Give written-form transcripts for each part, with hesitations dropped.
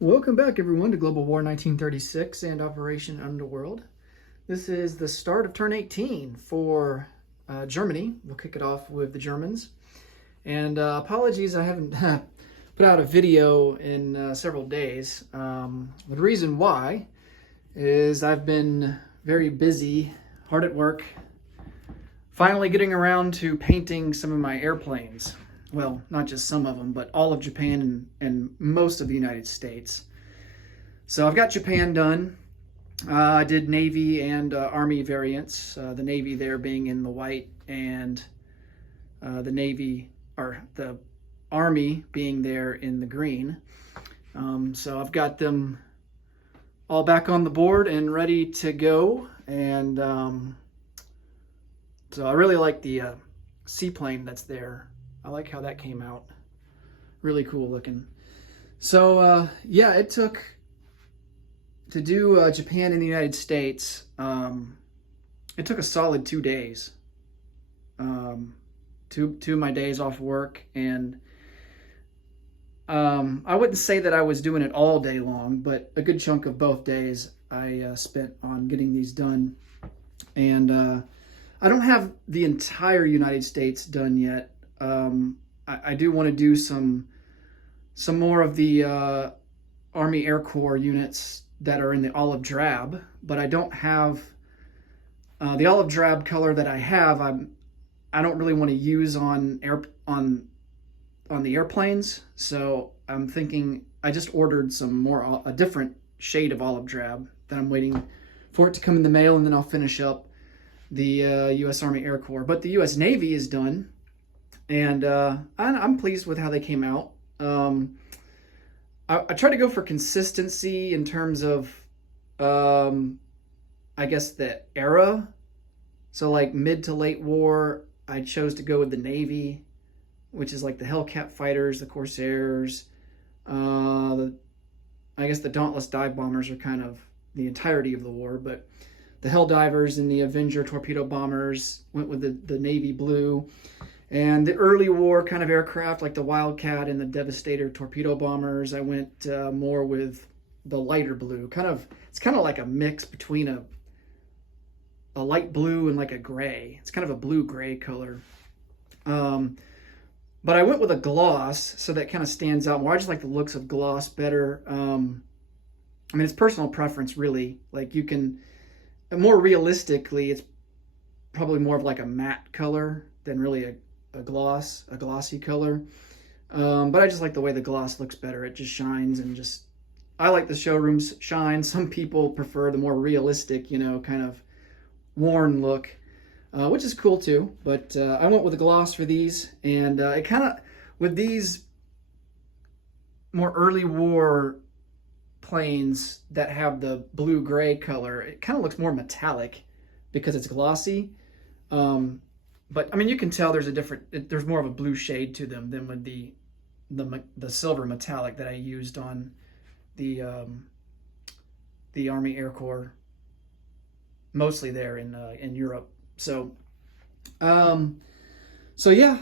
Welcome back, everyone, to Global War 1936 and Operation Underworld. This is the start of turn 18 for Germany. We'll kick it off with the Germans. And apologies, I haven't put out a video in several days. The reason why is I've been very busy, hard at work, finally getting around to painting some of my airplanes. Well, not just some of them, but all of Japan and most of the United States. So I've got Japan done. I did Navy and Army variants, the Navy there being in the white and the Army being there in the green. So I've got them all back on the board and ready to go. And so I really like the seaplane that's there. I like how that came out. Really cool looking. So yeah, it took to do Japan and the United States. It took a solid 2 days. Two of my days off work, and I wouldn't say that I was doing it all day long, but a good chunk of both days I spent on getting these done. And I don't have the entire United States done yet. I do want to do some more of the Army Air Corps units that are in the olive drab, but I don't have the olive drab color that I have. I don't really want to use on the airplanes, so I'm thinking I just ordered a different shade of olive drab that I'm waiting for it to come in the mail, and then I'll finish up the U.S. Army Air Corps. But the U.S. Navy is done. And I'm pleased with how they came out. I try to go for consistency in terms of, I guess, the era. So like mid to late war, I chose to go with the Navy, which is like the Hellcat fighters, the Corsairs. I guess the Dauntless dive bombers are kind of the entirety of the war, but the Hell divers and the Avenger torpedo bombers went with the Navy blue. And the early war kind of aircraft like the Wildcat and the Devastator torpedo bombers, I went more with the lighter blue. It's kind of like a mix between a light blue and like a gray. It's kind of a blue-gray color. But I went with a gloss, so that kind of stands out more. I just like the looks of gloss better. I mean, it's personal preference, really. Like you can, more realistically, it's probably more of like a matte color than really a glossy color. But I just like the way the gloss looks better. It just shines, and I like the showroom's shine. Some people prefer the more realistic, kind of worn look, which is cool too. But I went with a gloss for these, and it kind of, with these more early war planes that have the blue-gray color, it kind of looks more metallic because it's glossy. But I mean, you can tell there's more of a blue shade to them than with the silver metallic that I used on the Army Air Corps, mostly there in Europe. So yeah.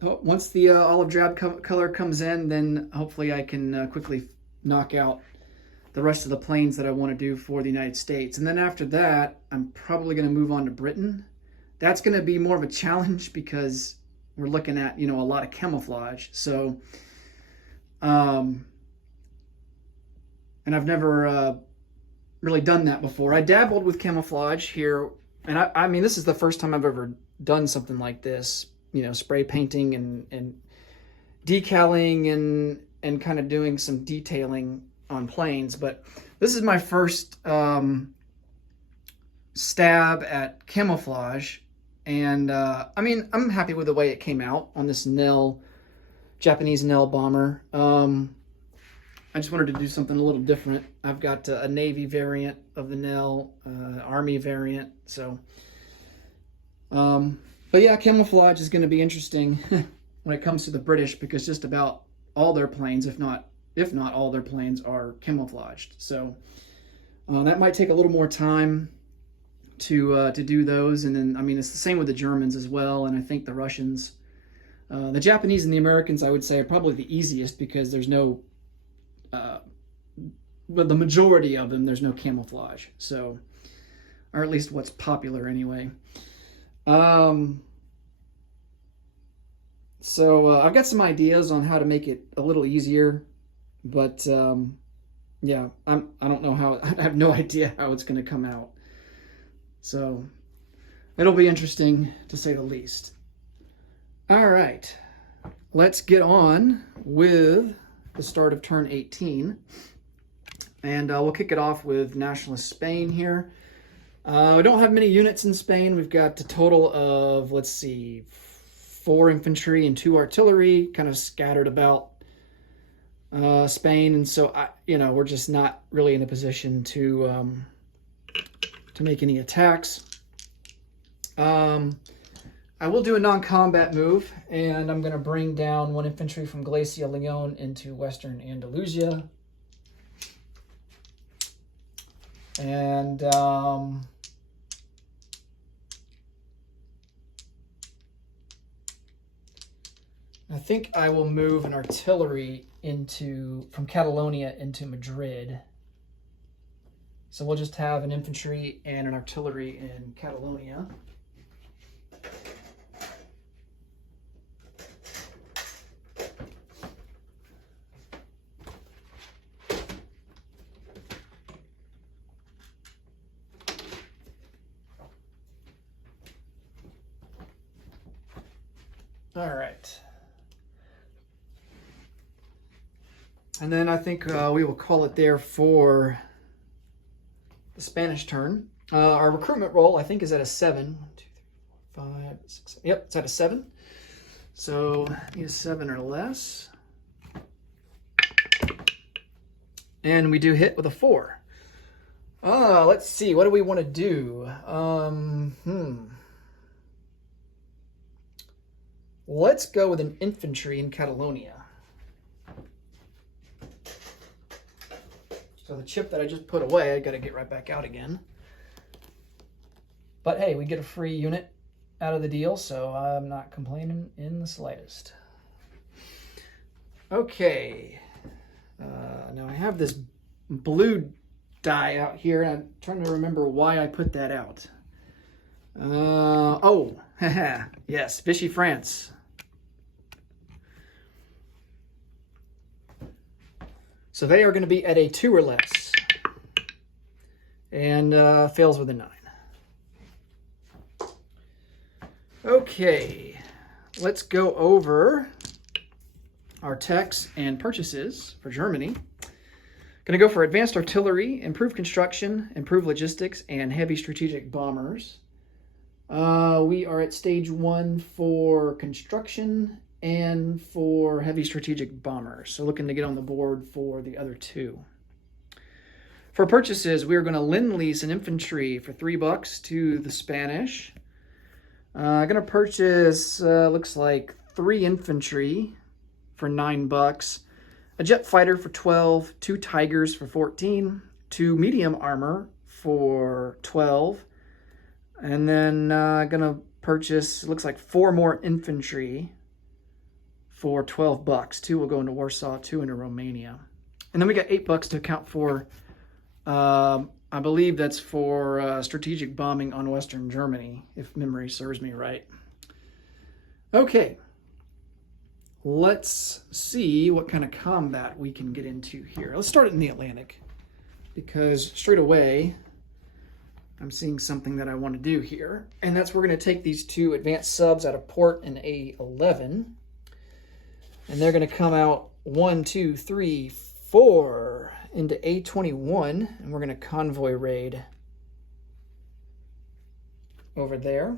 Once the olive drab color comes in, then hopefully I can quickly knock out the rest of the planes that I want to do for the United States. And then after that, I'm probably going to move on to Britain. That's going to be more of a challenge because we're looking at, a lot of camouflage. So, and I've never really done that before. I dabbled with camouflage here, and I mean, this is the first time I've ever done something like this, spray painting and decaling and kind of doing some detailing on planes. But this is my first stab at camouflage. And I mean, I'm happy with the way it came out on this Japanese Nell bomber. I just wanted to do something a little different. I've got a Navy variant of the Nell, Army variant. So, but yeah, camouflage is going to be interesting when it comes to the British, because just about all their planes, if not all their planes, are camouflaged. So that might take a little more time to do those. And then, I mean, it's the same with the Germans as well, and I think the Russians. The Japanese and the Americans, I would say, are probably the easiest because there's no but the majority of them, there's no camouflage. So, or at least what's popular anyway. So I've got some ideas on how to make it a little easier, but yeah, I don't know how. I have no idea how it's going to come out. So it'll be interesting to say the least. All right, let's get on with the start of turn 18, and we'll kick it off with Nationalist Spain here. We don't have many units in Spain. We've got a total of, let's see, 4 infantry and 2 artillery, kind of scattered about Spain, and so we're just not really in a position to make any attacks. I will do a non-combat move, and I'm going to bring down 1 infantry from Galicia Leon into Western Andalusia, and I think I will move an artillery from Catalonia into Madrid. So we'll just have an infantry and an artillery in Catalonia. All right. And then I think we will call it there for the Spanish turn. Our recruitment roll, I think, is at a 7. 1, 2, 3, 4, 5, 6, 7. Yep, it's at a 7. So need a 7 or less. And we do hit with a 4. Let's see. What do we want to do? Let's go with an infantry in Catalonia. So the chip that I just put away, I got to get right back out again. But hey, we get a free unit out of the deal, so I'm not complaining in the slightest. Okay. Now I have this blue die out here, and I'm trying to remember why I put that out. Oh, yes, Vichy France. So they are going to be at a 2 or less, and fails with a 9. Okay, let's go over our techs and purchases for Germany. Going to go for advanced artillery, improved construction, improved logistics, and heavy strategic bombers. We are at stage 1 for construction and for heavy strategic bombers. So looking to get on the board for the other 2. For purchases, we are going to lend-lease an infantry for $3 to the Spanish. I'm going to purchase, looks like 3 infantry for $9, a jet fighter for 12, 2 Tigers for 14, 2 medium armor for 12, and then going to purchase, looks like 4 more infantry for $12. 2 will go into Warsaw, 2 into Romania. And then we got $8 to account for, I believe that's for strategic bombing on Western Germany, if memory serves me right. Okay, let's see what kind of combat we can get into here. Let's start it in the Atlantic, because straight away I'm seeing something that I want to do here. And that's we're going to take these 2 advanced subs out of port in A11. And they're going to come out 1, 2, 3, 4 into A21. And we're going to convoy raid over there.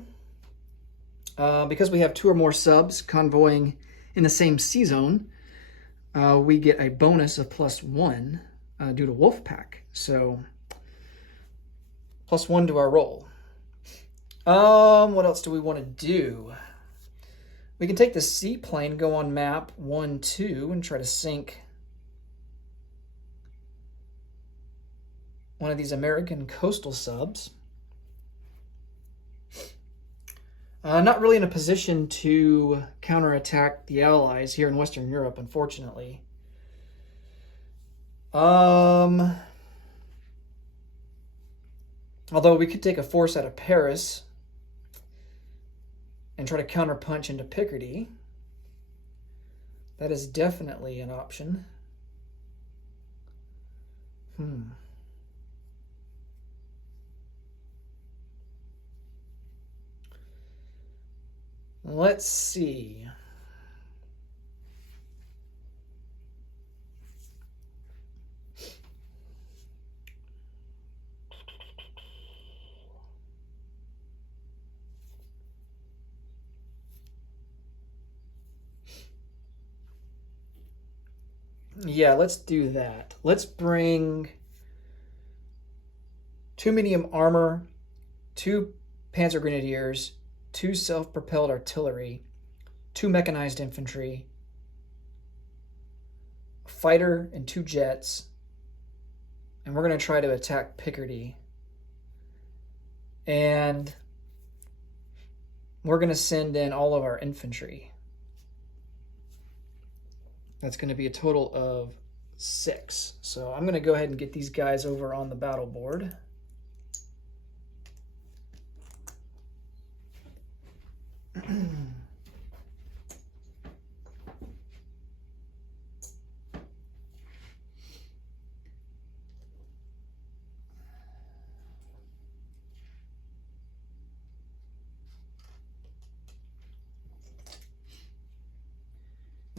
Because we have 2 or more subs convoying in the same sea zone, we get a bonus of +1 due to Wolfpack. So +1 to our roll. What else do we want to do? We can take the seaplane, go on map 1, 2, and try to sink one of these American coastal subs. Not really in a position to counterattack the Allies here in Western Europe, unfortunately. Although we could take a force out of Paris and try to counterpunch into Picardy. That is definitely an option. Let's see. Yeah, let's do that. Let's bring 2 medium armor, 2 panzer grenadiers, 2 self-propelled artillery, 2 mechanized infantry, a fighter, and 2 jets. And we're going to try to attack Picardy. And we're going to send in all of our infantry. That's going to be a total of 6. So I'm going to go ahead and get these guys over on the battle board. And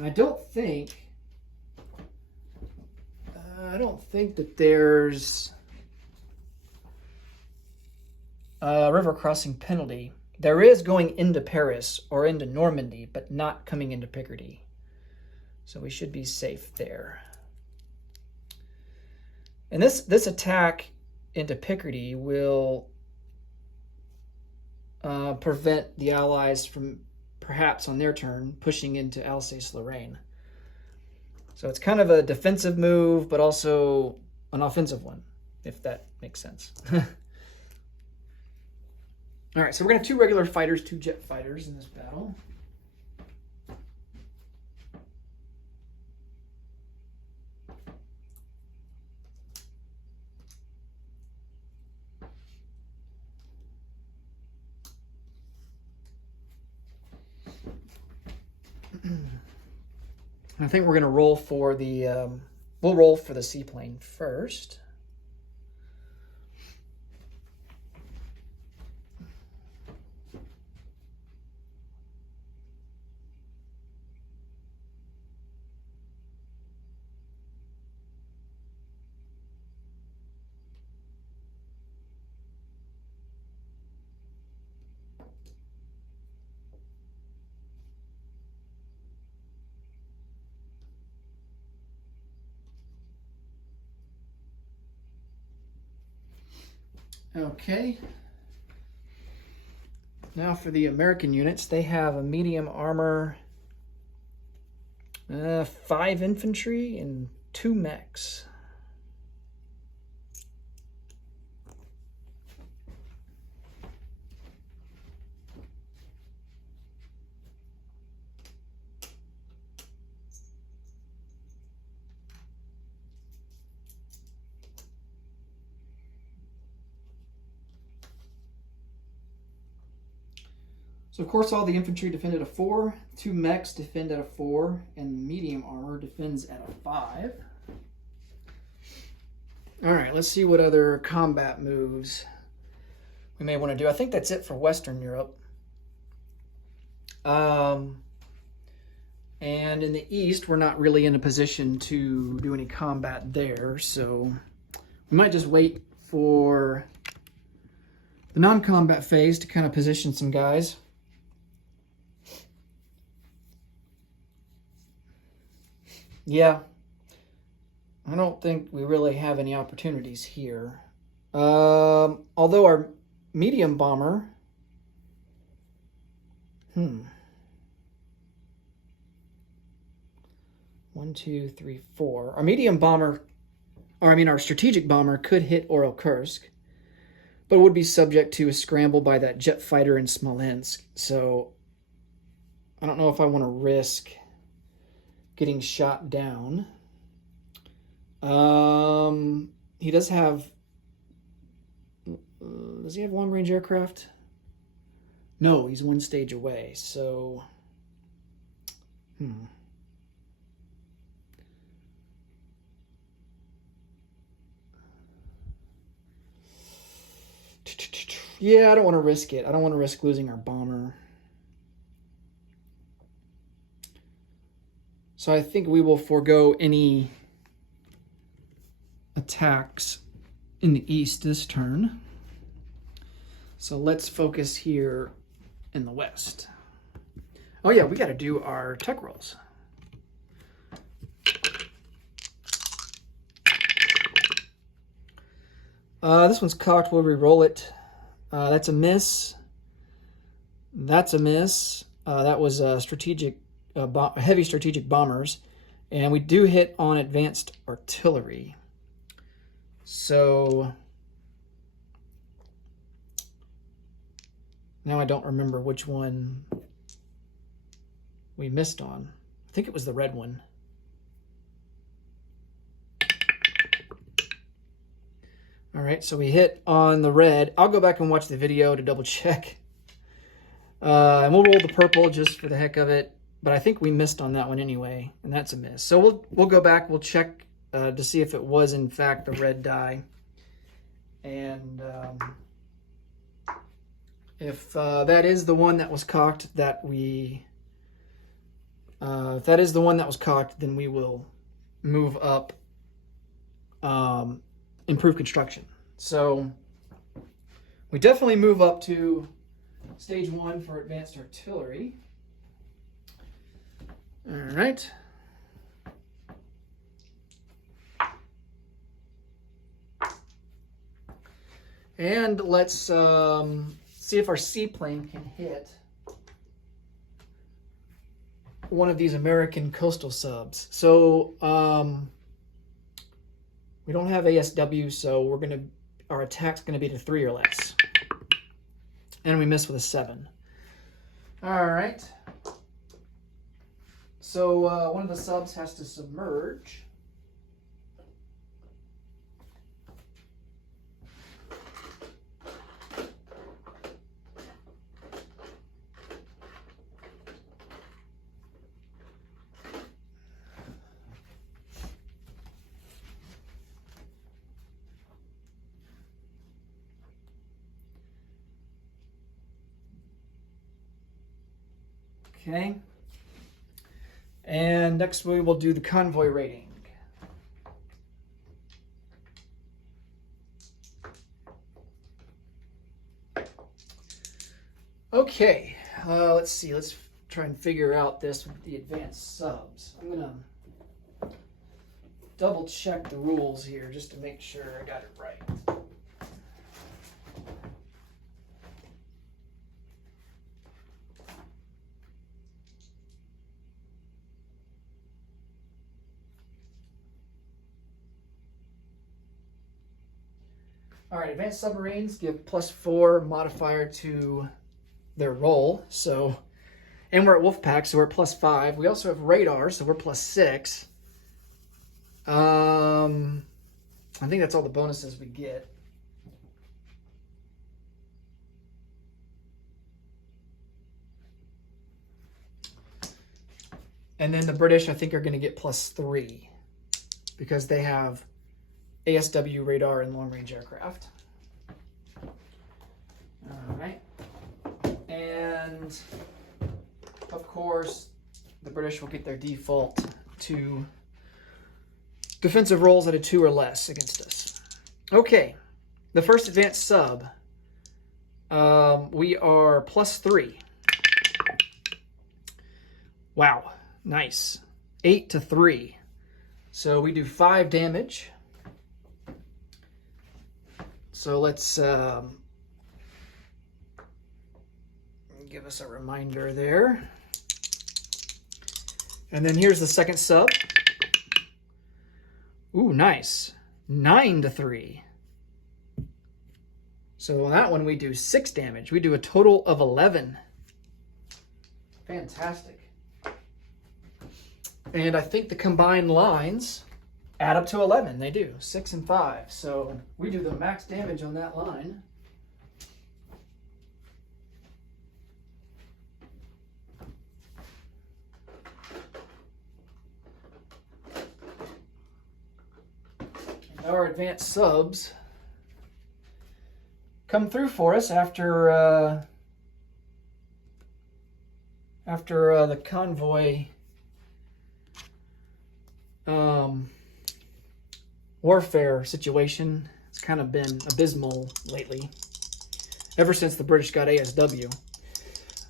I don't think that there's a river crossing penalty. There is going into Paris or into Normandy, but not coming into Picardy. So we should be safe there. And this attack into Picardy will prevent the Allies from, perhaps on their turn, pushing into Alsace-Lorraine. So it's kind of a defensive move, but also an offensive one, if that makes sense. All right, so we're going to have 2 regular fighters, 2 jet fighters in this battle. I think we're going to roll for the, we'll roll for the seaplane first. Okay. Now for the American units, they have a medium armor, 5 infantry, and 2 mechs. So of course all the infantry defend at a 4, 2 mechs defend at a 4, and the medium armor defends at a 5. All right, let's see what other combat moves we may want to do. I think that's it for Western Europe. And in the East, we're not really in a position to do any combat there, so we might just wait for the non-combat phase to kind of position some guys. Yeah, I don't think we really have any opportunities here. Although our medium bomber... 1, 2, 3, 4. Our medium bomber, our strategic bomber could hit Orel-Kursk, but would be subject to a scramble by that jet fighter in Smolensk. So I don't know if I want to risk getting shot down. He does have... does he have long-range aircraft? No, he's one stage away, so... Yeah, I don't want to risk it. I don't want to risk losing our bomber. So I think we will forego any attacks in the east this turn. So let's focus here in the west. Oh yeah, we got to do our tech rolls. This one's cocked. We'll re-roll it. That's a miss. That's a miss. That was strategic, heavy strategic bombers. And we do hit on advanced artillery. So now I don't remember which one we missed on. I think it was the red one. All right, so we hit on the red. I'll go back and watch the video to double check. And we'll roll the purple just for the heck of it. But I think we missed on that one anyway, and that's a miss. So we'll go back, we'll check to see if it was in fact the red die. And if that is the one that was cocked, if that is the one that was cocked, then we will move up, improve construction. So we definitely move up to stage 1 for advanced artillery. All right. And let's see if our seaplane can hit one of these American coastal subs. So we don't have ASW, so our attack's gonna be to 3 or less. And we miss with a 7. All right. So one of the subs has to submerge. Okay. And next we will do the convoy rating. Okay, let's see. Let's try and figure out this with the advanced subs. I'm gonna double check the rules here just to make sure I got it right. All right, advanced submarines give +4 modifier to their roll. So, and we're at Wolfpack, so we're at +5. We also have radar, so we're +6. I think that's all the bonuses we get. And then the British, I think, are going to get +3 because they have ASW radar and long-range aircraft. All right. And, of course, the British will get their default to defensive rolls at a 2 or less against us. Okay. The first advanced sub, we are +3. Wow. Nice. 8 to 3. So we do 5 damage. So let's give us a reminder there. And then here's the second sub. Ooh, nice. 9 to 3. So on that one, we do 6 damage. We do a total of 11. Fantastic. And I think the combined lines add up to 11. They do. 6 and 5. So we do the max damage on that line. And our advanced subs come through for us after the convoy warfare situation. It's kind of been abysmal lately, ever since the British got ASW.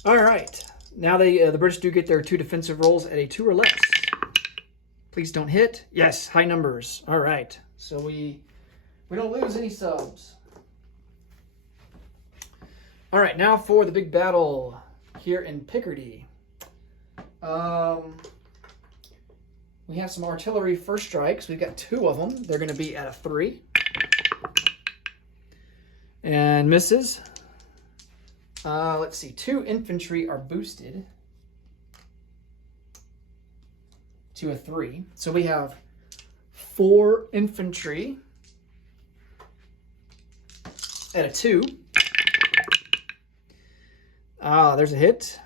All right, now the British do get their 2 defensive rolls at a 2 or less. Please don't hit. Yes, high numbers. All right, so we don't lose any subs. All right, now for the big battle here in Picardy. We have some artillery first strikes. We've got 2 of them. They're going to be at a 3. And misses. Let's see. 2 infantry are boosted to a 3. So we have 4 infantry at a 2. There's a hit.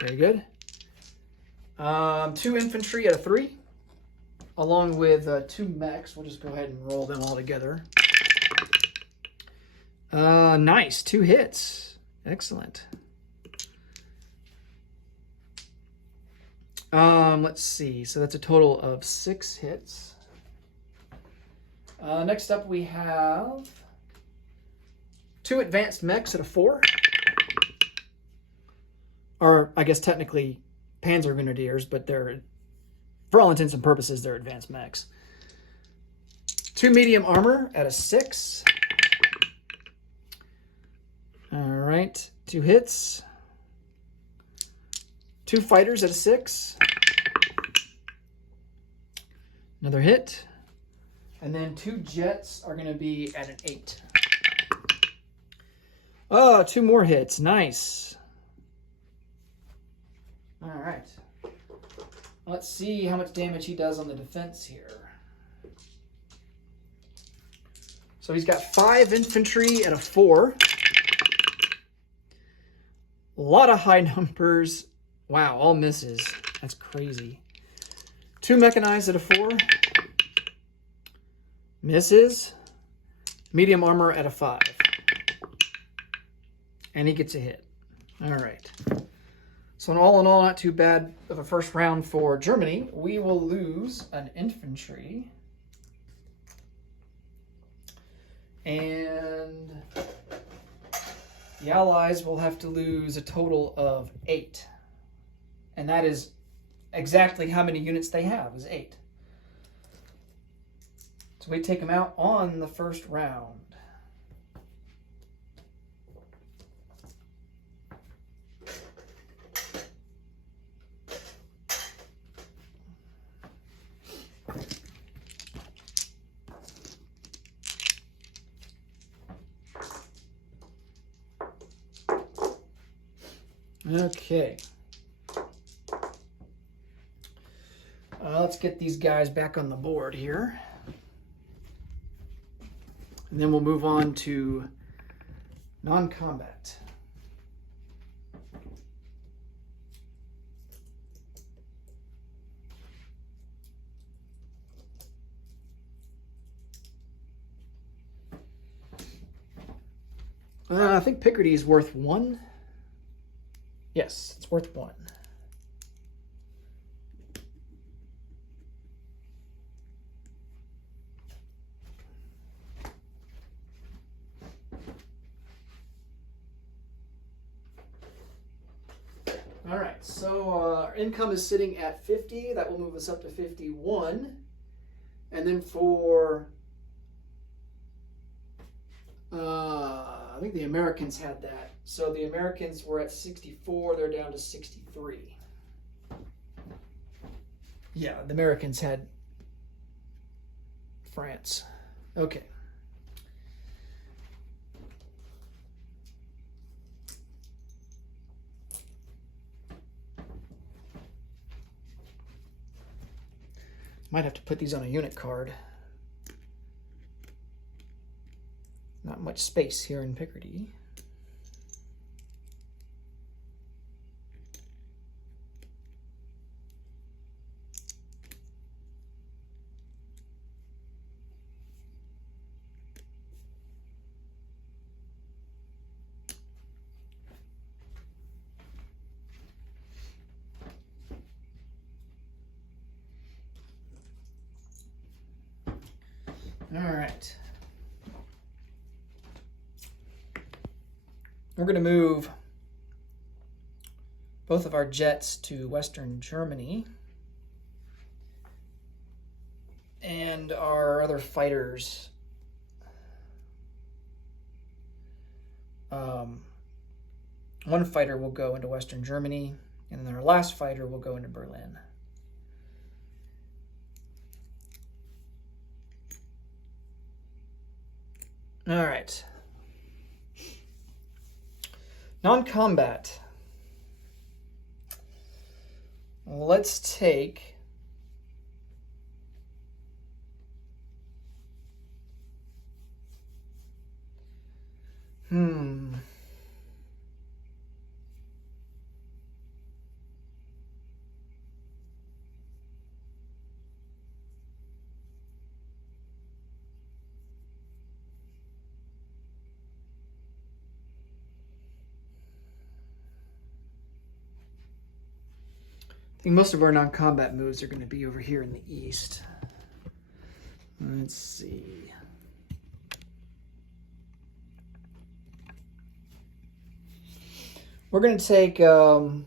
Very good. 2 infantry at a 3, along with 2 mechs. We'll just go ahead and roll them all together. Nice. 2 hits. Excellent. Let's see. So that's a total of 6 hits. Next up, we have 2 advanced mechs at a 4. Or, I guess, technically Panzer Grenadiers, but they're, for all intents and purposes, they're advanced mechs. 2 medium armor at a 6. All right, 2 hits. 2 fighters at a 6. Another hit. And then 2 jets are going to be at an 8. Oh, 2 more hits. Nice. All right. Let's see how much damage he does on the defense here. So he's got 5 infantry at a 4. A lot of high numbers. Wow, all misses. That's crazy. 2 mechanized at a 4. Misses. Medium armor at a 5. And he gets a hit. All right. So all in all, not too bad of a first round for Germany. We will lose an infantry. And the Allies will have to lose a total of 8. And that is exactly how many units they have, is 8. So we take them out on the first round. Okay. Let's get these guys back on the board here. And then we'll move on to non-combat. I think Picardy is worth 1. Yes, it's worth 1. All right, so our income is sitting at 50. That will move us up to 51. And then for, I think the Americans had that. So the Americans were at 64. They're down to 63. Yeah, the Americans had France. Okay. Might have to put these on a unit card. Not much space here in Picardy. All right. We're going to move both of our jets to Western Germany. And our other fighters, one fighter will go into Western Germany, and then our last fighter will go into Berlin. All right. Non-combat. Let's take I think most of our non-combat moves are going to be over here in the east. Let's see. We're going to take our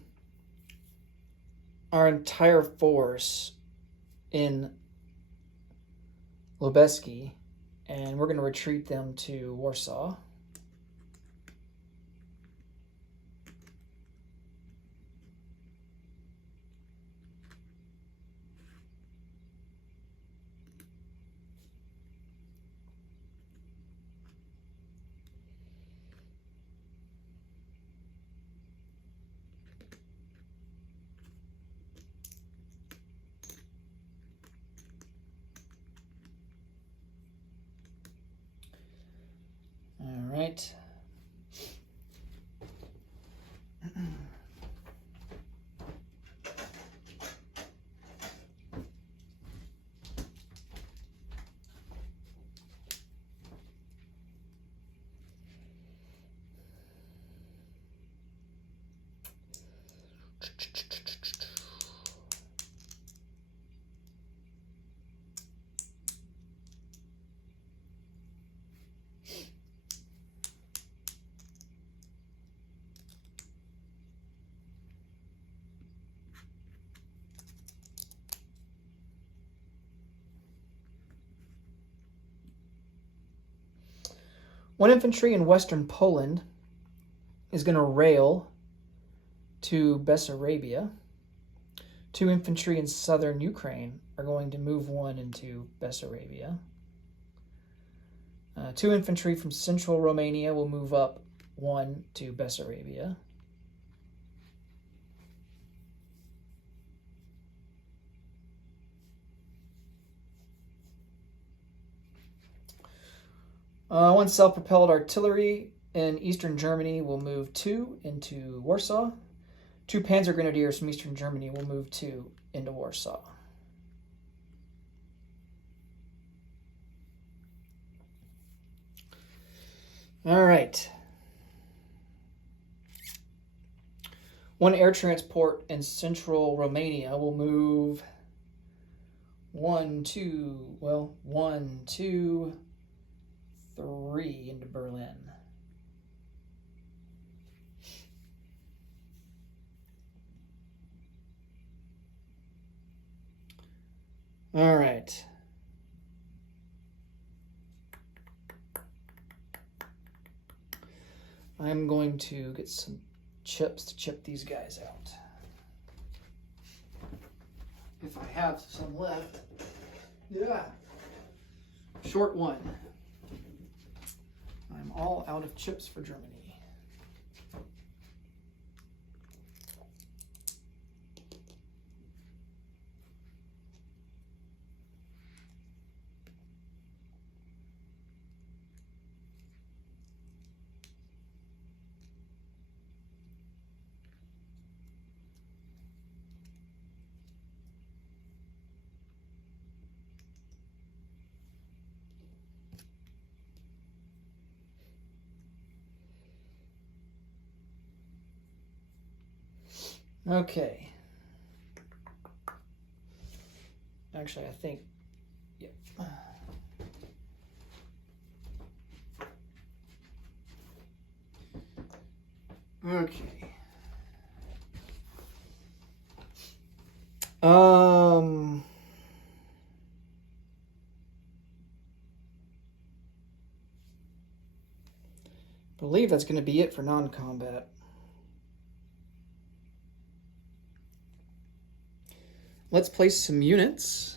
entire force in Lubeski, and we're going to retreat them to Warsaw. All right. One infantry in Western Poland is going to rail to Bessarabia. 2 infantry in Southern Ukraine are going to move 1 into Bessarabia. 2 infantry from Central Romania will move up 1 to Bessarabia. One self-propelled artillery in Eastern Germany will move 2 into Warsaw. 2 Panzer Grenadiers from Eastern Germany will move 2 into Warsaw. All right. 1 air transport in Central Romania will move 1, 2, 3 into Berlin. All right. I'm going to get some chips to chip these guys out. If I have some left. Yeah. Short one. I'm all out of chips for Germany. Okay. Actually, I think, yep. Okay. I believe that's going to be it for non-combat. Let's place some units.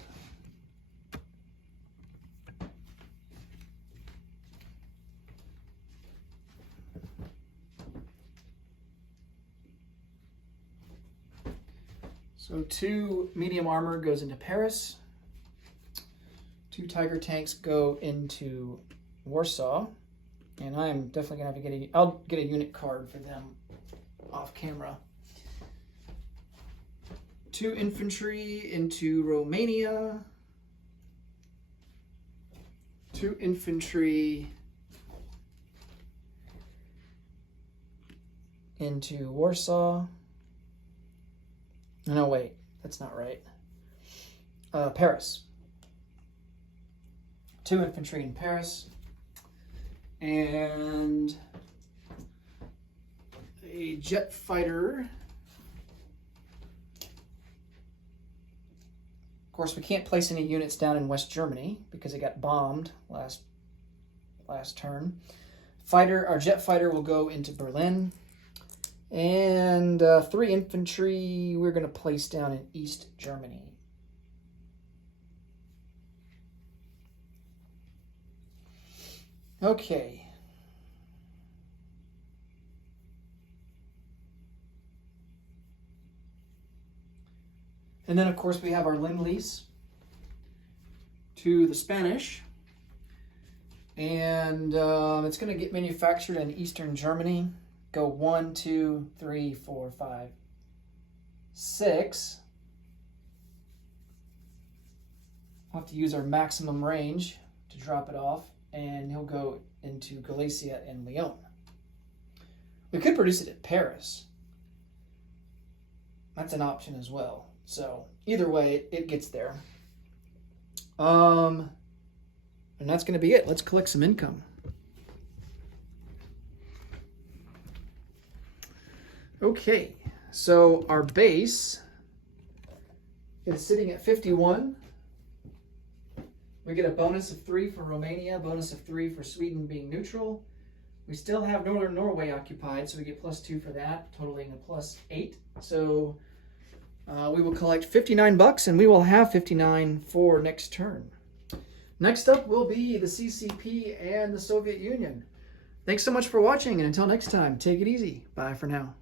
So 2 medium armor goes into Paris. 2 Tiger tanks go into Warsaw. And I'm definitely gonna have to I'll get a unit card for them off camera. 2 infantry into Romania. 2 infantry into Warsaw. No, wait, that's not right. Paris. 2 infantry in Paris. And a jet fighter. Of course, we can't place any units down in West Germany because it got bombed last turn. Our jet fighter will go into Berlin. And 3 infantry we're going to place down in East Germany. Okay. And then, of course, we have our Lend-Lease to the Spanish. And it's going to get manufactured in Eastern Germany. Go 1, 2, 3, 4, 5, 6. We'll have to use our maximum range to drop it off. And he'll go into Galicia and Lyon. We could produce it at Paris. That's an option as well. So either way, it gets there. And that's going to be it. Let's collect some income. Okay, so our base is sitting at 51. We get a bonus of 3 for Romania, bonus of 3 for Sweden being neutral. We still have Northern Norway occupied, so we get +2 for that, totaling a +8. So we will collect $59, and we will have 59 for next turn. Next up will be the CCP and the Soviet Union. Thanks so much for watching, and until next time, take it easy. Bye for now.